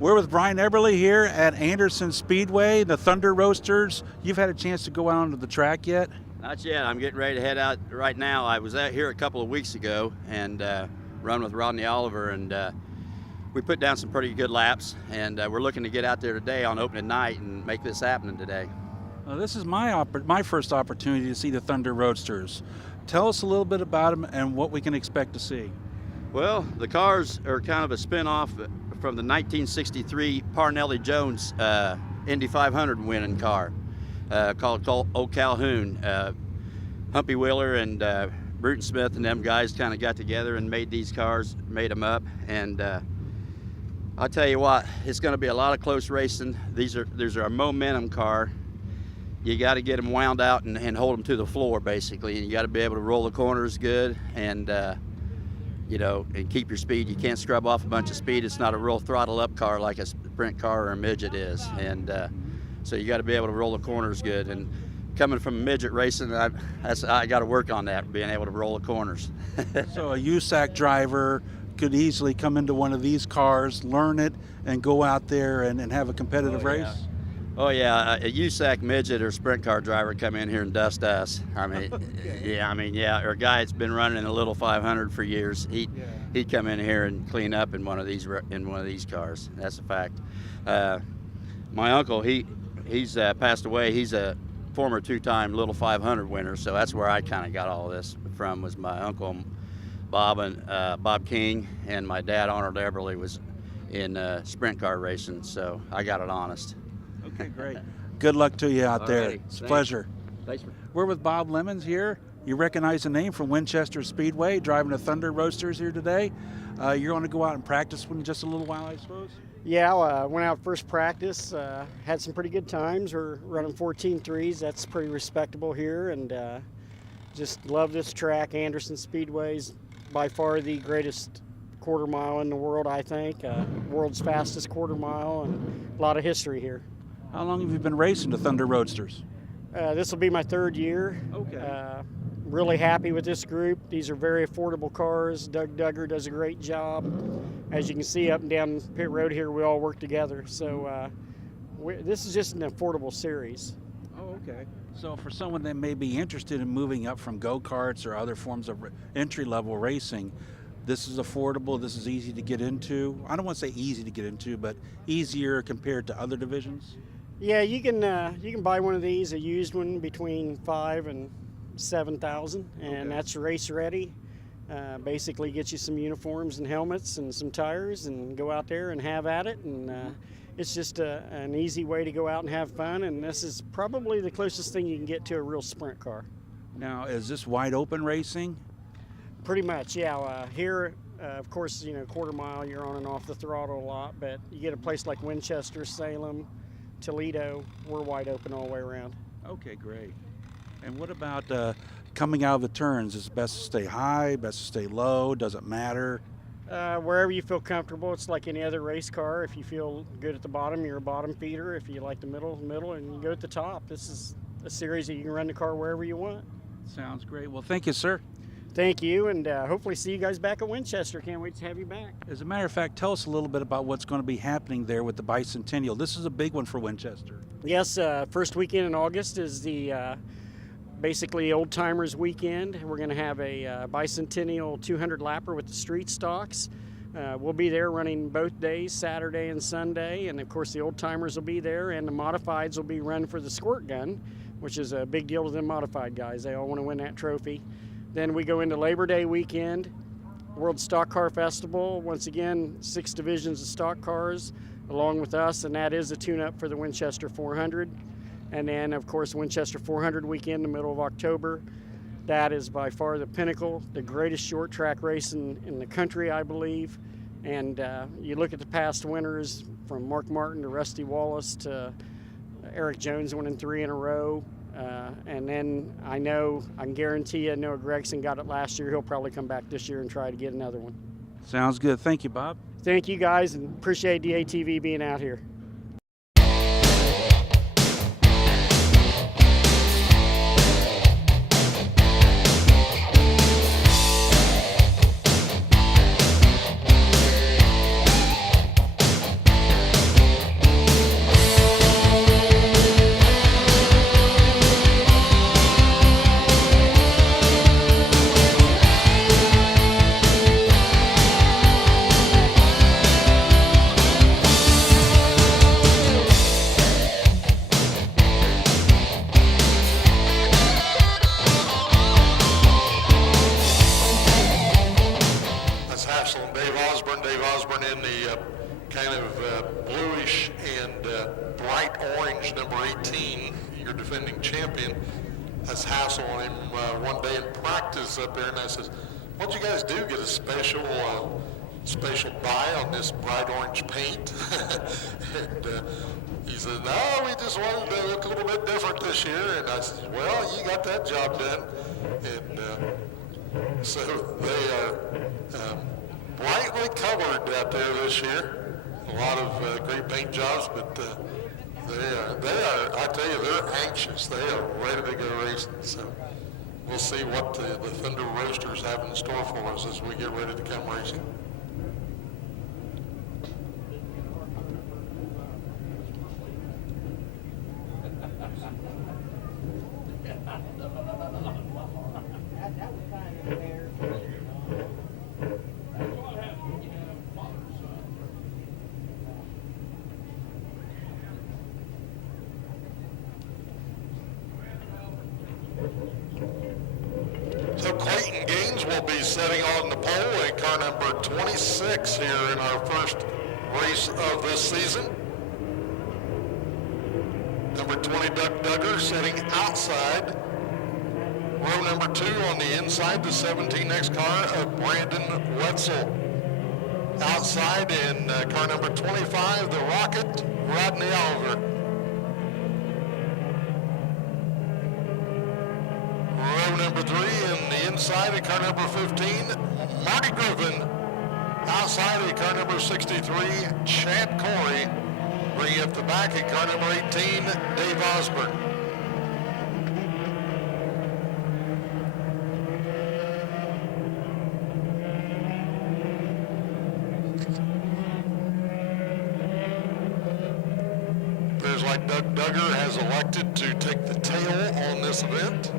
We're with Brian Eberly here at Anderson Speedway, the Thunder Roadsters. You've had a chance to go out onto the track yet? Not yet. I'm getting ready to head out right now. I was out here a couple of weeks ago and run with Rodney Oliver, and we put down some pretty good laps, and we're looking to get out there today on opening night and make this happen today. Well, this is my first opportunity to see the Thunder Roadsters. Tell us a little bit about them and what we can expect to see. Well, the cars are kind of a spin-off from the 1963 Parnelli Jones Indy 500 winning car called Old Calhoun. Humpy Wheeler and Bruton Smith and them guys kind of got together and made these cars, made them up, and I'll tell you what, it's going to be a lot of close racing. These are a momentum car. You got to get them wound out and hold them to the floor, basically. And you got to be able to roll the corners good and you know, and keep your speed. You can't scrub off a bunch of speed. It's not a real throttle up car like a sprint car or a midget is. And so you got to be able to roll the corners good. And coming from midget racing, I got to work on that, being able to roll the corners. So a USAC driver could easily come into one of these cars, learn it, and go out there and have a competitive race? Oh yeah, a USAC midget or sprint car driver come in here and dust us. I mean, yeah, or a guy that's been running in a little 500 for years. He'd come in here and clean up in one of these cars. That's a fact. My uncle, he's passed away. He's a former two-time little 500 winner, so that's where I kind of got all this from. Was my uncle Bob King, and my dad Arnold Eberly was in sprint car racing, so I got it honest. Okay, great. Good luck to you out there. It's a pleasure. Thanks. We're with Bob Lemons here. You recognize the name from Winchester Speedway, driving the Thunder Roadsters here today. You're going to go out and practice in just a little while, I suppose? Yeah, went out first practice, had some pretty good times. We're running 14.3s. That's pretty respectable here, and just love this track. Anderson Speedway's by far the greatest quarter mile in the world, I think. World's fastest quarter mile, and a lot of history here. How long have you been racing the Thunder Roadsters? This will be my third year. Okay. Really happy with this group. These are very affordable cars. Doug Duggar does a great job. As you can see up and down pit road here, we all work together. So this is just an affordable series. Oh, okay. So for someone that may be interested in moving up from go-karts or other forms of entry-level racing, this is affordable, this is easy to get into. I don't want to say easy to get into, but easier compared to other divisions? Yeah, you can buy one of these, a used one, between $5,000 and $7,000, and that's race ready. Basically get you some uniforms and helmets and some tires and go out there and have at it. And it's just an easy way to go out and have fun, and this is probably the closest thing you can get to a real sprint car. Now, is this wide open racing? Pretty much, yeah. Here, of course, you know, quarter mile, you're on and off the throttle a lot, but you get a place like Winchester, Salem, Toledo, we're wide open all the way around. Okay, great. And what about coming out of the turns? Is it best to stay high, best to stay low? Does it matter? Wherever you feel comfortable. It's like any other race car. If you feel good at the bottom, you're a bottom feeder. If you like the middle, and you go at the top. This is a series that you can run the car wherever you want. Sounds great. Well, thank you, sir. Thank you, and hopefully see you guys back at Winchester. Can't wait to have you back. As a matter of fact, tell us a little bit about what's going to be happening there with the Bicentennial. This is a big one for Winchester. Yes, first weekend in August is the basically Old Timers weekend. We're going to have a Bicentennial 200 lapper with the street stocks. We'll be there running both days, Saturday and Sunday, and of course the Old Timers will be there, and the modifieds will be run for the squirt gun, which is a big deal to them modified guys. They all want to win that trophy. Then we go into Labor Day weekend, World Stock Car Festival. Once again, 6 divisions of stock cars along with us, and that is a tune-up for the Winchester 400. And then, of course, Winchester 400 weekend in the middle of October. That is by far the pinnacle, the greatest short track race in the country, I believe. And you look at the past winners, from Mark Martin to Rusty Wallace to Eric Jones winning 3 in a row. And then I can guarantee you Noah Gregson got it last year. He'll probably come back this year and try to get another one. Sounds good. Thank you, Bob. Thank you, guys, and appreciate DATV being out here. kind of bluish and bright orange, number 18, your defending champion. I was hassling him one day in practice up there, and I says, "What'd you guys do? Get a special buy on this bright orange paint?" And he said, "No, we just wanted to look a little bit different this year." And I said, "Well, you got that job done." And so they are brightly colored out there this year. A lot of great paint jobs, but they are, I tell you, they're anxious. They are ready to go racing. So we'll see what the Thunder Roasters have in store for us as we get ready to come racing. So Clayton Gaines will be setting on the pole in car number 26 here in our first race of this season. Number 20, Doug Duggar, setting outside. Row number 2 on the inside, the 17X car of Brandon Wetzel. Outside in car number 25, the Rocket, Rodney Oliver. Row number 3 in the inside of car number 15, Marty Griffin. Outside of car number 63, Chad Corey. Bringing up the back at car number 18, Dave Osborne. Appears like Doug Duggar has elected to take the tail on this event.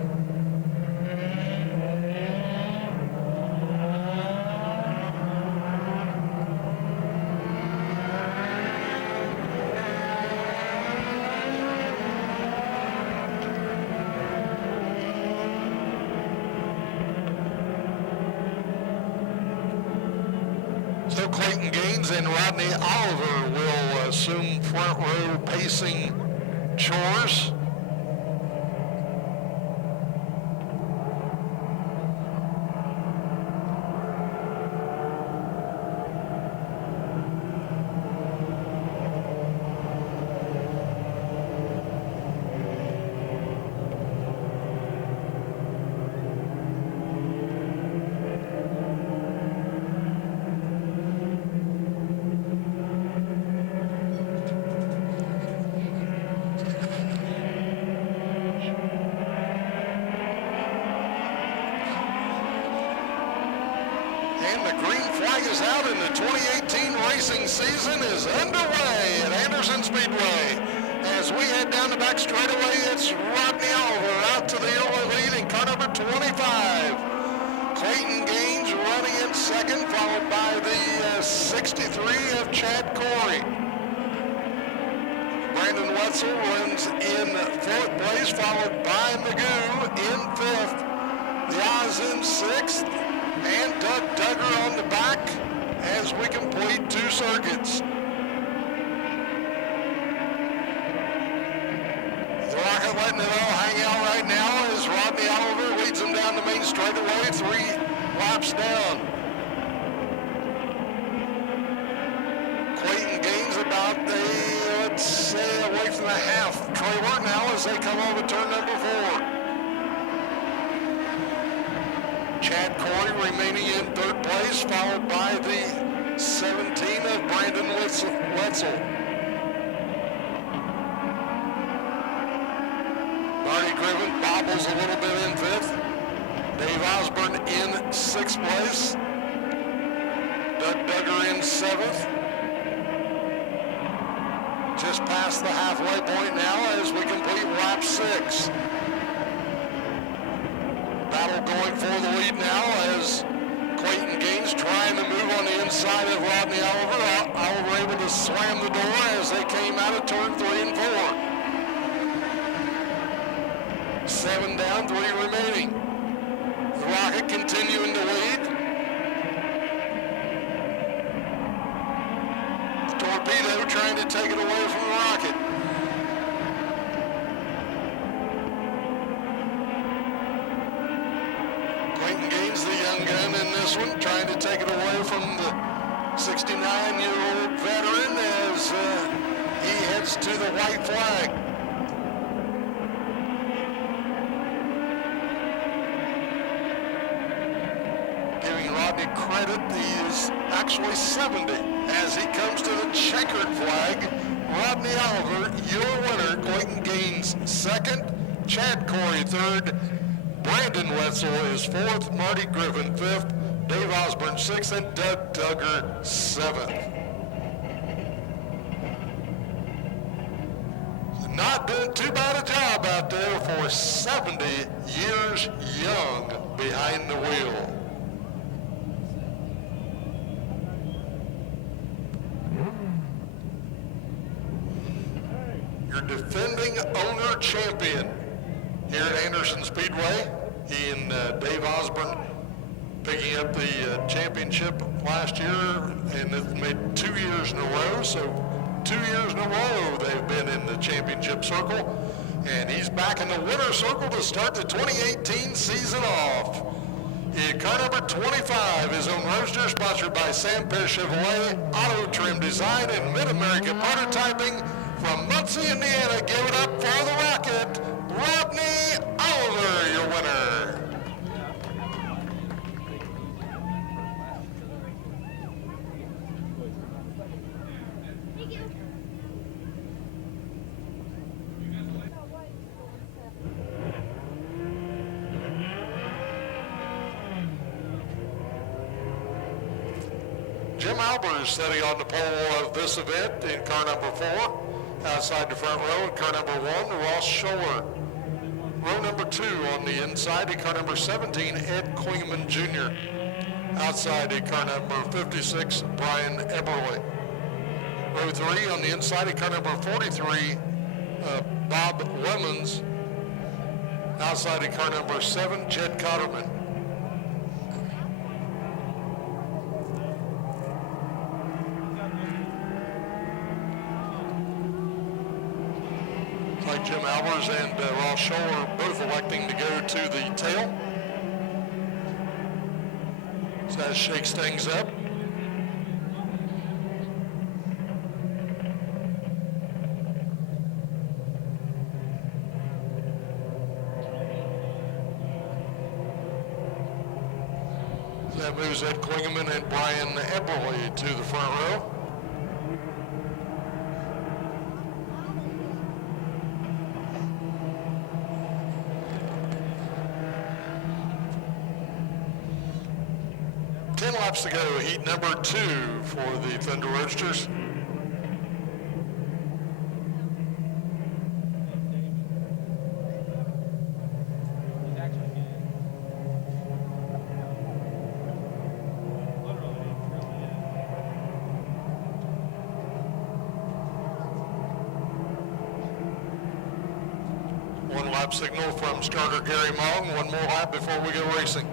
So Clayton Gaines and Rodney Oliver will assume front row pacing chores. And the green flag is out, and the 2018 racing season is underway at Anderson Speedway. As we head down the back straightaway, it's Rodney Oliver out to the early lead in car number 25. Clayton Gaines running in second, followed by the 63 of Chad Corey. Brandon Wetzel runs in 4th place, followed by Magoo in 5th. The Oz in 6th. And Doug Duggar on the back as we complete 2 circuits. The Rocket letting it all hang out right now as Rodney Oliver leads them down the main straightaway, 3 laps down. Clayton Gaines about let's say, away from the half trailer now as they come over turn number 4. Chad Corey remaining in 3rd place, followed by the 17 of Brandon Wetzel. Marty Griffin bobbles a little bit in 5th. Dave Osborne in 6th place. Doug Duggar in 7th. Just past the halfway point now as we complete lap 6. Battle going for the lead now as Clayton Gaines trying to move on the inside of Rodney Oliver. Oliver able to slam the door as they came out of turn 3 and 4. 7 down, 3 remaining. The Rocket continuing to lead. The Torpedo trying to take it away from the Rocket. Clayton Gaines, the young gun in this one, trying to take it away from the 69-year-old veteran as he heads to the white flag. Giving Rodney credit, he is actually 70 as he comes to the checkered flag. Rodney Oliver, your winner. Clayton Gaines second, Chad Corey third, Brandon Wetzel is fourth, Marty Griffin fifth, Dave Osborne sixth, and Doug Duggar seventh. Not doing too bad a job out there for 70 years young behind the wheel. Your defending owner champion here at Anderson Speedway. He and Dave Osborne picking up the championship last year, and they've made 2 years in a row. So 2 years in a row they've been in the championship circle, and he's back in the winner's circle to start the 2018 season off. Car number 25 is on Roadster, sponsored by Sam Pear Chevrolet, Auto Trim Design, and Mid-America Prototyping. From Muncie, Indiana, give it up for the Rocket, Rodney Oliver, your winner. Jim Albers sitting on the pole of this event in car number 4. Outside the front row in car number 1, Ross Scholler. Row number 2 on the inside in car number 17, Ed Klingman Jr. Outside in car number 56, Brian Eberle. Row 3 on the inside in car number 43, Bob Lemons. Outside in car number 7, Jed Cotterman. Like Jim Albers and Ross Scholler both electing to go to the tail. So that shakes things up. So that moves Ed Klingeman and Brian Eberle to the front row. Laps to go, heat number 2 for the Thunder Roadsters. One lap signal from starter Gary Mong. One more lap before we go racing.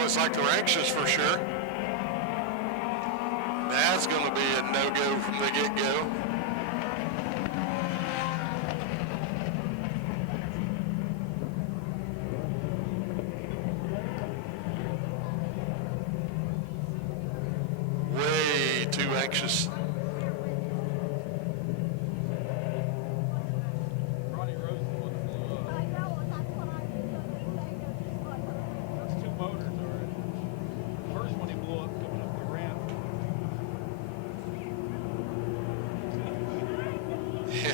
Looks like they're anxious for sure. That's going to be a no-go from the get-go. Way too anxious.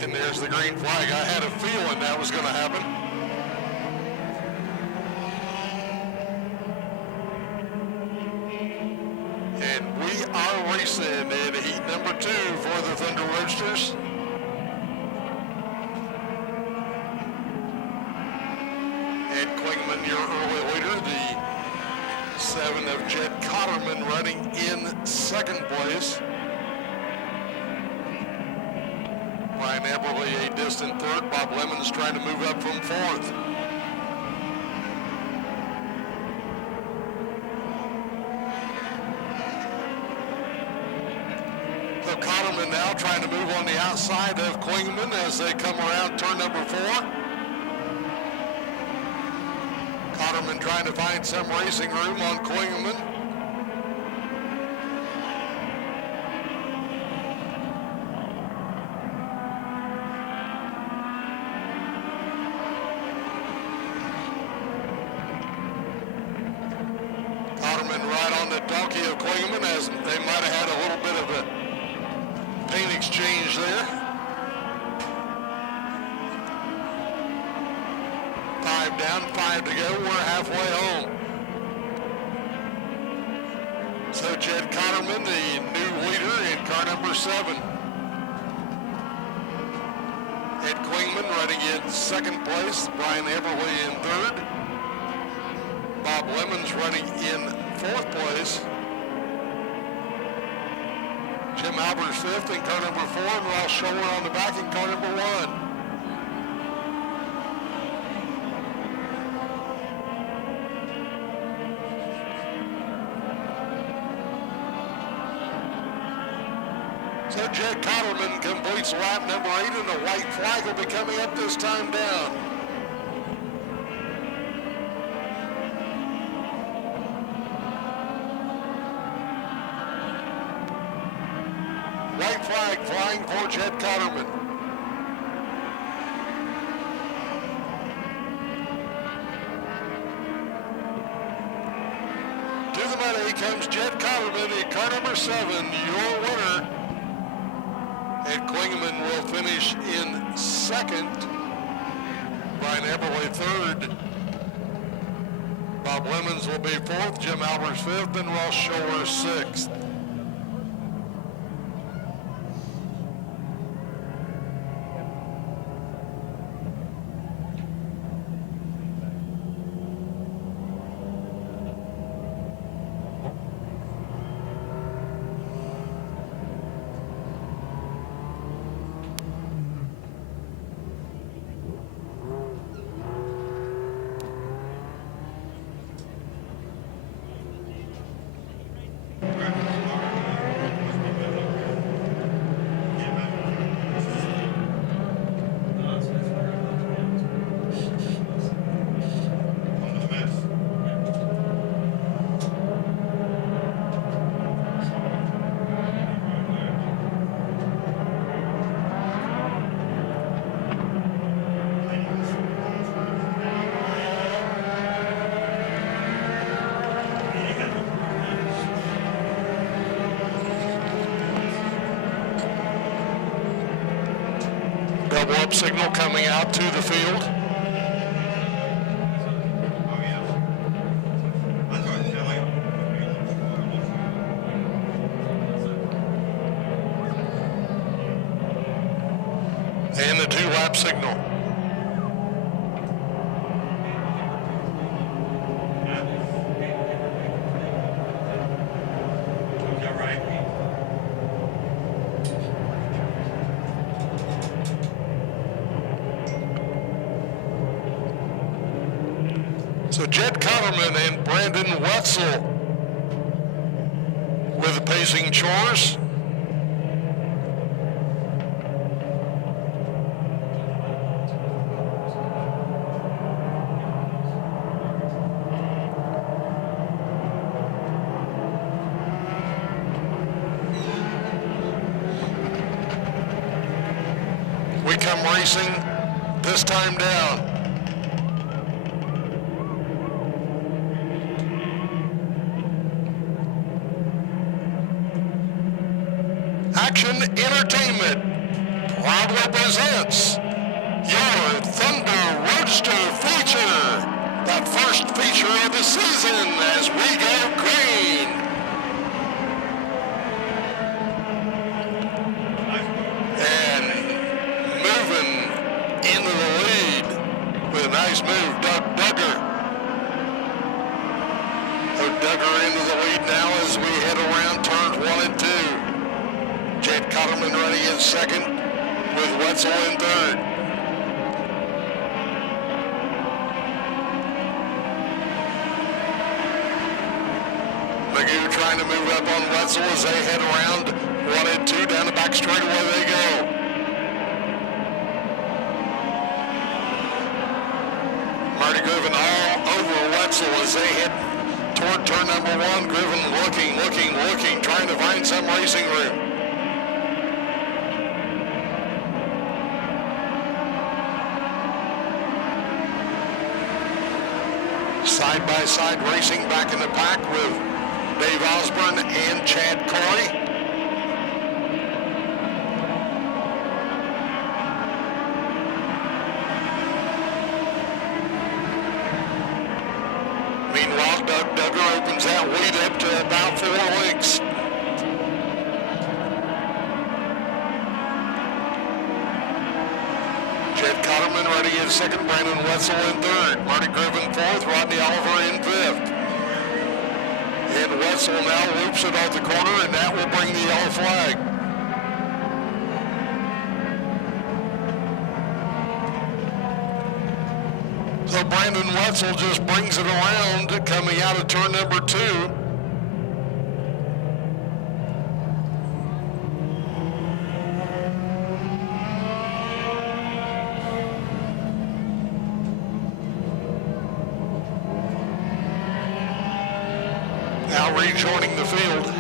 And there's the green flag. I had a feeling that was going to happen. And we are racing in heat number 2 for the Thunder Roadsters. Ed Klingman, your early leader. The 7 of Jed Cotterman running in second place. Eberly a distant third. Bob Lemons trying to move up from fourth. So Cotterman now trying to move on the outside of Klingman as they come around turn number 4. Cotterman trying to find some racing room on Klingman. Cotterman right on the donkey of Klingman as they might have had a little bit of a paint exchange there. 5 down, 5 to go. We're halfway home. So Jed Cotterman, the new leader in car number 7. Ed Klingman running in second place. Brian Eberly in third. Bob Lemons running in fourth place. Jim Albers fifth in car number 4, and Ross Scholler on the back in car number 1. So Jed Cotterman completes lap number 8, and the white flag will be coming up this time down. White flag flying for Jed Cotterman. To the medley comes Jed Cotterman in car number 7, your winner. Ed Klingman will finish in second. Brian Eberle third. Bob Lemons will be fourth. Jim Albers fifth, and Ross Scholler sixth. Double up signal coming out to the field. And the 2-lap signal. So Jed Cotterman and Brandon Wetzel with the pacing chores. We come racing this time down. Action Entertainment proudly presents your Thunder Roadster feature, the first feature of the season as we go green. And moving into the lead with a nice move, Doug Duggar. Duggar into the lead now as we head around turns 1 and 2. Jed Cotterman running in second with Wetzel in third. Magoo trying to move up on Wetzel as they head around 1 and 2 down the back straightaway they go. Marty Griffin all over Wetzel as they head toward turn number 1. Griffin looking, trying to find some racing room. Side by side racing back in the pack with Dave Osborne and Chad Corey. Meanwhile, Doug Duggar opens that lead up to about 4 lengths. Jed Cotterman ready in second, Brandon Wetzel in third, Marty Griffin fourth, Rodney Oliver in fifth. And Wetzel now loops it off the corner, and that will bring the yellow flag. So Brandon Wetzel just brings it around coming out of turn number 2. Now rejoining the field.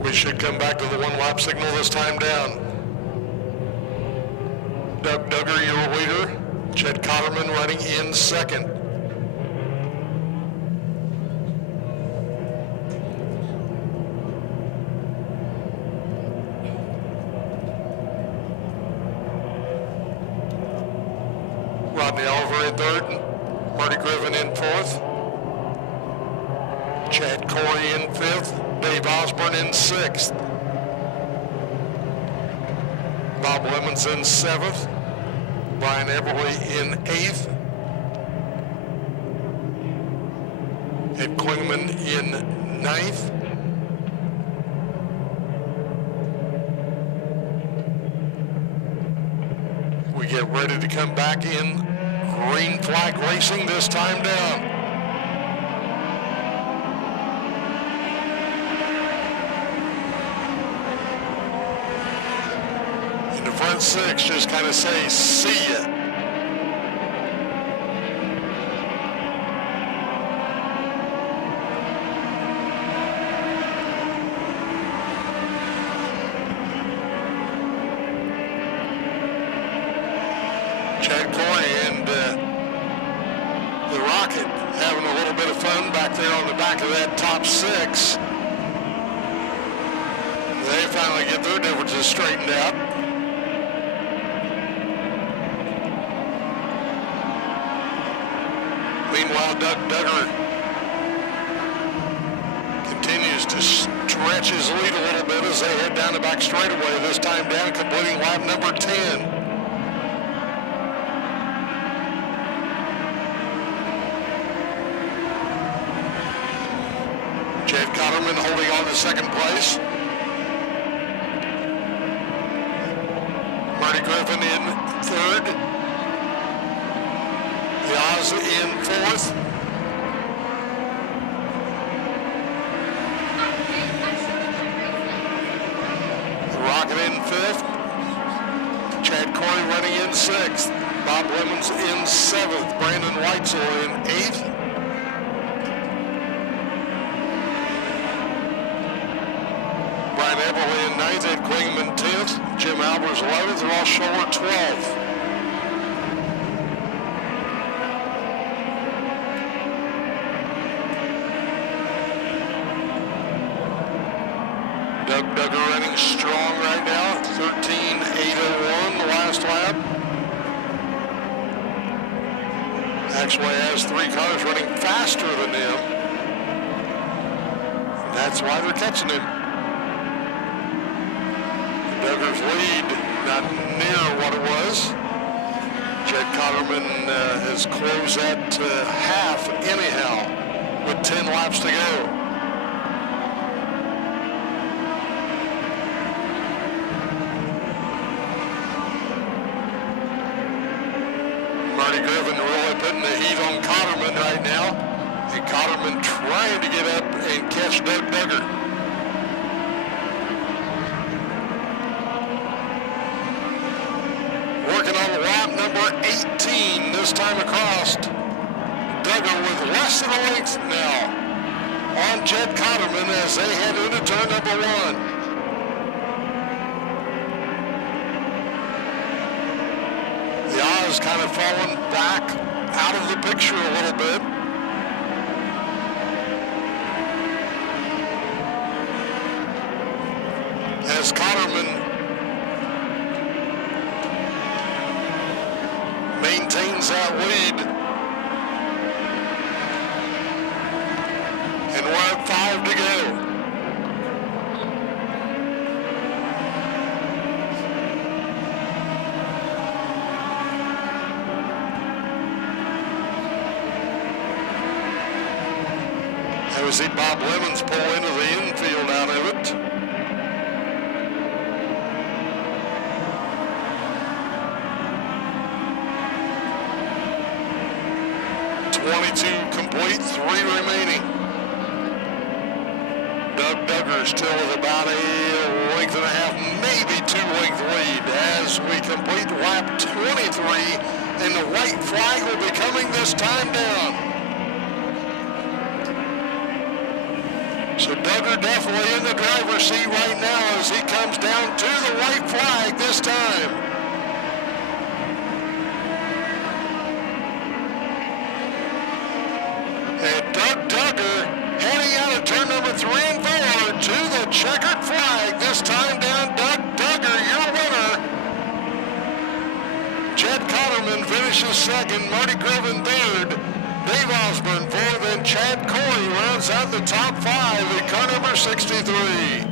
We should come back to the 1-lap signal this time down. Doug Duggar, your leader. Chet Cotterman running in second. Rodney Oliver in third. Marty Griffin in fourth. Chad Corey in fifth. Dave Osborne in sixth. Bob Lemons in seventh. Brian Eberly in eighth. Ed Klingman in ninth. We get ready to come back in green flag racing this time down. Front 6 just kind of say, see ya. Chad Corey and the Rocket having a little bit of fun back there on the back of that top 6. They finally get their differences straightened out. Meanwhile, Doug Duggar continues to stretch his lead a little bit as they head down the back straightaway, this time down, completing lap number 10. Chad Cotterman holding on to second place. Marty Griffin in third. The Oz in fourth. The Rocket in fifth. Chad Corey running in sixth. Bob Lemons in seventh. Brandon Weitzel in eighth. Brian Eberly in ninth. Ed Klingman 10th. Jim Albers 11th. Ross Scholler 12th. Doug Duggar running strong right now, 13.801 the last lap. Actually has 3 cars running faster than him. That's why they're catching him. Duggar's lead not near what it was. Jed Cotterman has closed that to half anyhow with 10 laps to go. Marty Griffin really putting the heat on Cotterman right now. And Cotterman trying to get up and catch Doug Duggar. Working on lap number 18 this time across. Duggar with less than a length now on Jed Cotterman as they head into turn number 1. The Oz kind of fallen back out of the picture a little bit. As Cotterman maintains that lead. And we're at 5 to go. We see Bob Lemons pull into the infield out of it. Complete, 3 remaining. Doug Duggar still with about a length and a half, maybe 2-length lead as we complete lap 23, and the white flag will be coming this time down. So Duggar definitely in the driver's seat right now as he comes down to the white flag this time. And Doug Duggar heading out of turn number 3 and 4 to the checkered flag. This time down, Doug Duggar, your winner. Jed Cotterman finishes second, Marty Griffin third. Dave Osborne fourth, and Chad Corey rounds out the top 5 in car number 63.